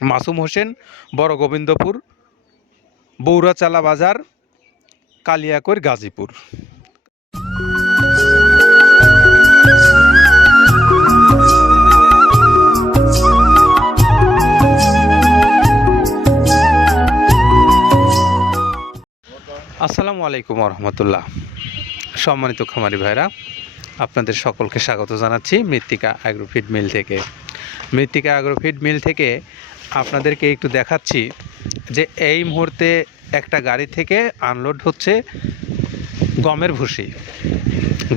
মাসুম হোসেন, বড় গোবিন্দপুর, বৌরাচালা বাজার, কালিয়াকৈর, গাজীপুর। আসসালামু আলাইকুম রহমতুল্লাহ সম্মানিত খামারি ভাইরা, আপনাদের সকলকে স্বাগত জানাচ্ছি মৃত্তিকা অ্যাগ্রোফিড মিল থেকে। মৃত্তিকা অ্যাগ্রোফিড মিল থেকে আপনাদেরকে একটু দেখাচ্ছি যে এই মুহূর্তে একটা গাড়ি থেকে আনলোড হচ্ছে গমের ভুসি।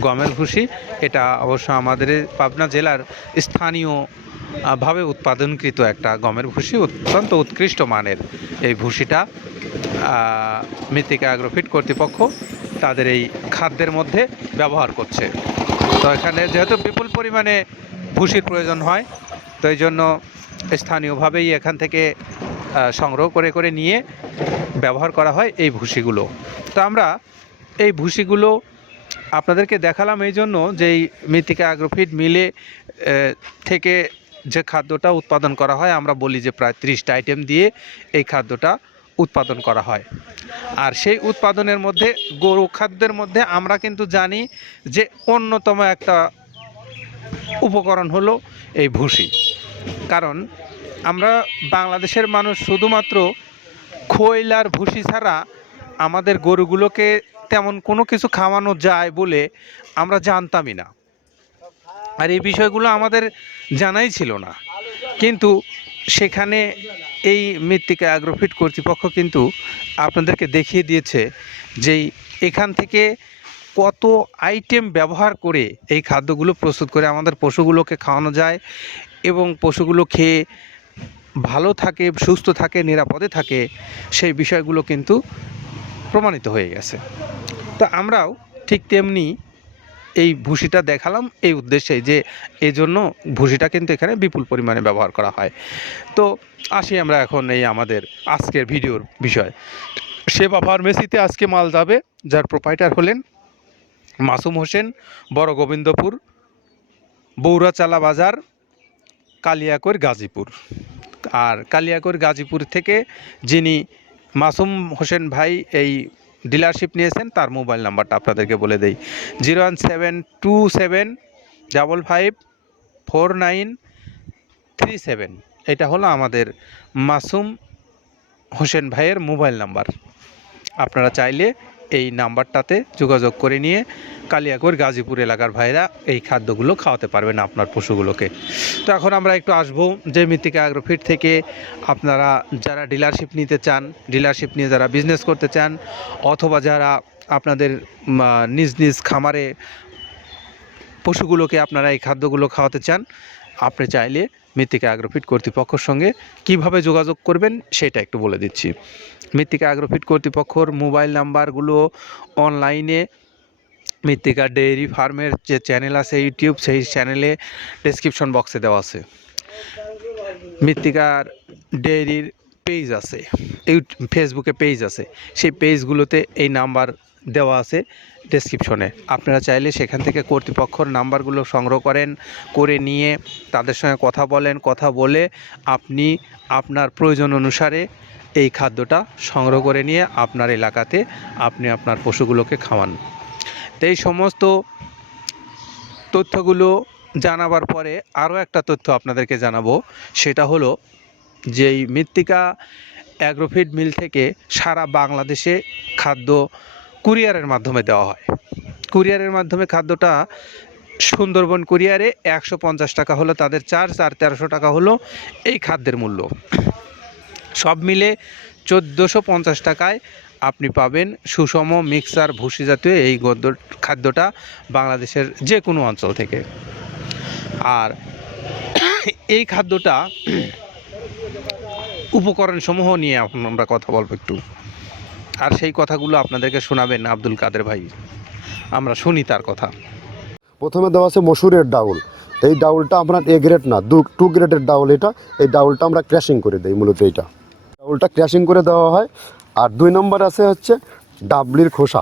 গমের ভুসি, এটা অবশ্য আমাদের পাবনা জেলার স্থানীয় ভাবে উৎপাদনকৃত একটা গমের ভুসি, অত্যন্ত উৎকৃষ্ট মানের। এই ভুসিটা মৃত্তিকা অ্যাগ্রোফিট কর্তৃপক্ষ তাদের এই খাদ্যের মধ্যে ব্যবহার করছে। তো এখানে যেহেতু বিপুল পরিমাণে ভুসির প্রয়োজন হয় তো এই জন্য স্থানীয়ভাবেই এখান থেকে সংগ্রহ করে করে নিয়ে ব্যবহার করা হয় এই ভুসিগুলো তো আমরা এই ভুসিগুলো আপনাদেরকে দেখালাম এই জন্য যে এই মৃত্তিকা অ্যাগ্রোফিড মিলে থেকে যে খাদ্যটা উৎপাদন করা হয়, আমরা বলি যে প্রায় ত্রিশটা আইটেম দিয়ে এই খাদ্যটা উৎপাদন করা হয়। আর সেই উৎপাদনের মধ্যে, গরু খাদ্যের মধ্যে আমরা কিন্তু জানি যে অন্যতম একটা উপকরণ হলো এই ভুসি। কারণ আমরা বাংলাদেশের মানুষ শুধুমাত্র খৈলার ভুসি ছাড়া আমাদের গরুগুলোকে তেমন কোনো কিছু খাওয়ানো যায় বলে আমরা জানতামই না। আর এই বিষয়গুলো আমাদের জানাই ছিল না। কিন্তু সেখানে এই মৃত্তিকা অ্যাগ্রোফিট কর্তৃপক্ষ কিন্তু আপনাদেরকে দেখিয়ে দিয়েছে যে এখান থেকে কত আইটেম ব্যবহার করে এই খাদ্যগুলো প্রস্তুত করে আমাদের পশুগুলোকে খাওয়ানো যায় এবং পশুগুলো খেয়ে ভালো থাকে, সুস্থ থাকে, নিরাপদে থাকে, সেই বিষয়গুলো কিন্তু প্রমাণিত হয়ে গেছে। তো আমরাও ঠিক তেমনি এই ভুসিটা দেখালাম এই উদ্দেশ্যে যে এই জন্য ভুসিটা কিন্তু এখানে বিপুল পরিমাণে ব্যবহার করা হয়। তো আসি আমরা এখন এই আমাদের আজকের ভিডিওর বিষয়। সেবা ফার্মেসিতে আজকে মাল যাবে, যার প্রোপাইটার হলেন মাসুম হোসেন, বড় গোবিন্দপুর, বৌরাচালা বাজার, কালিয়াকৈর, গাজীপুর। আর কালিয়াকৈর, গাজীপুর থেকে যিনি মাসুম হোসেন ভাই এই ডিলারশিপ নিয়েছেন, তার মোবাইল নাম্বারটা আপনাদেরকে বলে দেই। Zero one seven two seven double five four nine three seven. এটা হলো আমাদের মাসুম হোসেন ভাইয়ের মোবাইল নাম্বার। আপনারা চাইলে এই নাম্বারটাতে যোগাযোগ করে নিয়ে কালিয়াকৈর গাজীপুর এলাকার ভাইরা এই খাদ্যগুলো খাওয়াতে পারবেন আপনার পশুগুলোকে। তো এখন আমরা একটু আসব যে মৃত্তিকা অ্যাগ্রোফিট থেকে। আপনারা যারা ডিলারশিপ নিতে চান ডিলারশিপ নিয়ে যারা বিজনেস করতে চান, অথবা যারা আপনাদের নিজ নিজ খামারে পশুগুলোকে আপনারা এই খাদ্যগুলো খাওয়াতে চান, আপনি চাইলে মৃত্তিকা অ্যাগ্রোফিট কর্তৃপক্ষর সঙ্গে কীভাবে যোগাযোগ করবেন সেটা একটু বলে দিচ্ছি। মৃত্তিকা অ্যাগ্রোফিট কর্তৃপক্ষর মোবাইল নাম্বারগুলো অনলাইনে মৃত্তিকা ডেইরি ফার্মের যে চ্যানেল আছে, ইউটিউব, সেই চ্যানেলে ডেসক্রিপশন বক্সে দেওয়া আছে। মৃত্তিকার ডেইরির পেজ আছে ইউট ফেসবুকে পেজ আছে। সেই পেজগুলোতে এই নাম্বার দেওয়া আছে ডেসক্রিপশনে আপনারা চাইলে সেখান থেকে কর্তৃপক্ষর নাম্বারগুলো সংগ্রহ করেন, করে নিয়ে তাদের সঙ্গে কথা বলেন, কথা বলে আপনি আপনার প্রয়োজন অনুসারে এই খাদ্যটা সংগ্রহ করে নিয়ে আপনার এলাকাতে আপনি আপনার পশুগুলোকে খাওয়ান। তো এই সমস্ত তথ্যগুলো জানাবার পরে আরও একটা তথ্য আপনাদেরকে জানাব, সেটা হলো যেই মৃত্তিকা অ্যাগ্রোফিড মিল থেকে সারা বাংলাদেশে খাদ্য কুরিয়ারের মাধ্যমে দেওয়া হয়। কুরিয়ারের মাধ্যমে খাদ্যটা সুন্দরবন কুরিয়ারে একশো পঞ্চাশ টাকা হলো, তাদের চার্জ আর তেরোশো টাকা হলো এই খাদ্যের মূল্য। সব মিলে চোদ্দোশো পঞ্চাশ টাকায় আপনি পাবেন সুষম মিক্সার ভুসি জাতীয় এই গদ্য খাদ্যটা বাংলাদেশের যে কোনো অঞ্চল থেকে। আর এই খাদ্যটা উপকরণসমূহ নিয়ে আমরা কথা বলব একটু। আর সেই কথাগুলো আপনাদেরকে শোনাবেন আব্দুল কাদের ভাই। আমরা শুনি তার কথা। প্রথমে দেওয়া আছে মসুরের ডাউল। এই ডাউলটা আপনার এ গ্রেড না, দু টু গ্রেডের ডাউল এটা। এই ডাউলটা আমরা ক্র্যাশিং করে দিই, মূলত এইটা। ডাউলটা ক্র্যাশিং করে দেওয়া হয়। আর দুই নম্বর আছে হচ্ছে ডাবলির খোসা।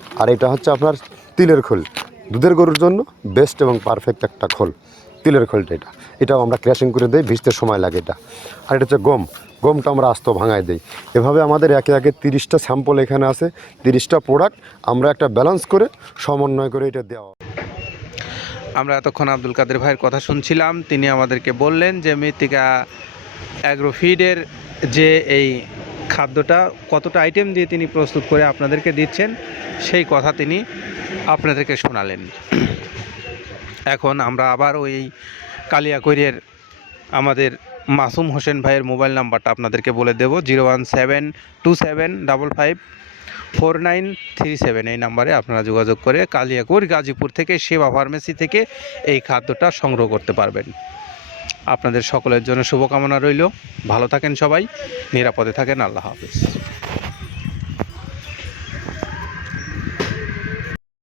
আর এটা হচ্ছে আপনার তিলের খোল। দুধের গরুর জন্য বেস্ট এবং পারফেক্ট একটা খোল। তিলের খোলটা এটা। এটাও আমরা ক্র্যাশিং করে দিই, ভিজতে সময় লাগে এটা। আর এটা হচ্ছে গম। গমটা আমরা আস্ত ভাঙায় দিই। এভাবে আমাদের একে একে তিরিশটা স্যাম্পল এখানে আছে, তিরিশটা প্রোডাক্ট আমরা একটা ব্যালেন্স করে সমন্বয় করে এটা দেওয়া আমরা এতক্ষণ আব্দুল কাদের ভাইয়ের কথা শুনছিলাম। তিনি আমাদেরকে বললেন যে মৃত্তিকা অ্যাগ্রোফিডের যে এই খাদ্যটা কতটা আইটেম দিয়ে তিনি প্রস্তুত করে আপনাদেরকে দিচ্ছেন, সেই কথা তিনি আপনাদেরকে শোনালেন। এখন আমরা আবার ওই কালিয়াকৈরের আমাদের মাসুম হোসেন ভাইয়ের মোবাইল নাম্বারটা আপনাদেরকে বলে দেবো, zero one seven two seven double five four nine three seven এই নাম্বারে আপনারা যোগাযোগ করে কালিয়াকুর গাজীপুর থেকে সেবা ফার্মেসি থেকে এই খাদ্যটা সংগ্রহ করতে পারবেন। আপনাদের সকলের জন্য শুভকামনা রইল। ভালো থাকেন সবাই নিরাপদে থাকেন আল্লাহ হাফিজ।